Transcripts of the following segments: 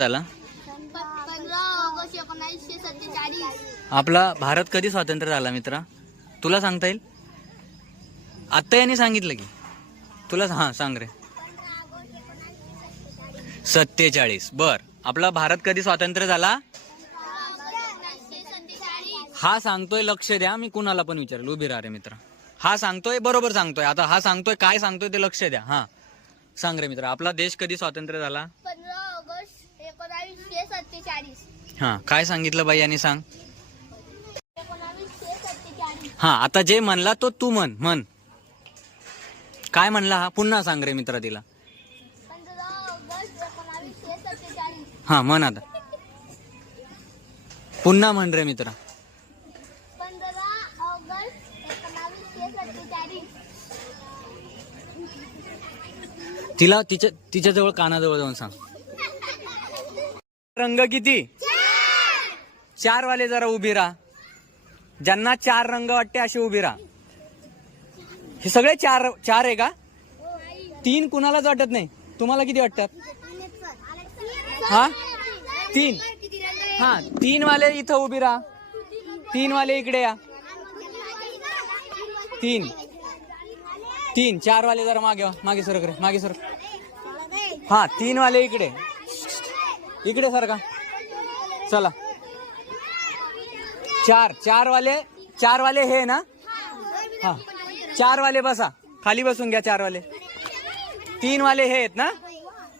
झाला 15 ऑगस्ट 1947। आपला भारत कधी स्वातंत्र्य झाला मित्रा? तुला सांगता येईल? आत्ता यांनी सांगितलं की तुला सांग रे. 47. बर, आपला भारत कधी स्वातंत्र्य झाला? 1947। हा सांगतोय, लक्ष द्या, मी कुणाला पण विचारेल. उभी राहा रे मित्रा. हा सांगतोय बरोबर सांगतोय. आता हा सांगतोय काय सांगतोय ते लक्ष द्या. हा सांग रे मित्रा, आपला देश कधी स्वातंत्र्य झाला? 15 ऑगस्ट 1947। हा काय सांगितलं बाई यांनी? सांग. 1947। हा आता जे म्हणला तो तू म्हण. काय म्हणला हा? पुन्हा सांग रे मित्रा तिला. 15 ऑगस्ट 1947। हा म्हण आता. पुन्हा म्हण रे मित्रा. 15 ऑगस्ट 1947। तिला तिच्या जवळ कानाजवळ जाऊन सांग. रंग किती? 4 वाले जरा उभी राहा. ज्यांना 4 रंग वाटते असे उभी राहा. हे सगळे चार आहे का? 3 कुणालाच वाटत नाही. तुम्हाला किती वाटतात? हा 3. हा 3 वाले इथं उभी राहा. 3 वाले इकडे या. 3 4 वाले जरा मागे सरक रे, मागे सरक. हा 3 वाले इकडे सरका. चला 4 वाले हे ना. हा 4 वाले बसा, खाली बसून घ्या. 4 वाले. 3 वाले हे आहेत ना.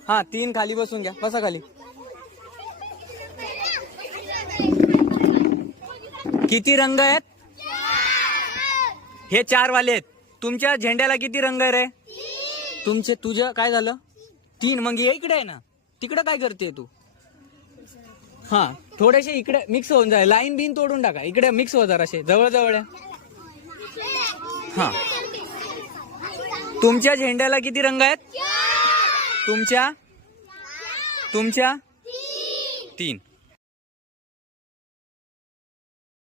हा 3 खाली बसून घ्या, बसा खाली. किती रंग आहेत? हे 4 वाले आहेत. तुमच्या झेंड्याला किती रंग आहे रे? तुझं काय झालं? 3. मग ये इकडे आहे ना. तिकडे काय करते तू? हा थोडेसे इकडे मिक्स होऊन जाय. लाईन बिन तोडून टाका. इकडे मिक्स हो जराशे, जवळ जवळ. हा तुमच्या झेंड्याला किती रंग आहेत? तुमच्या 3.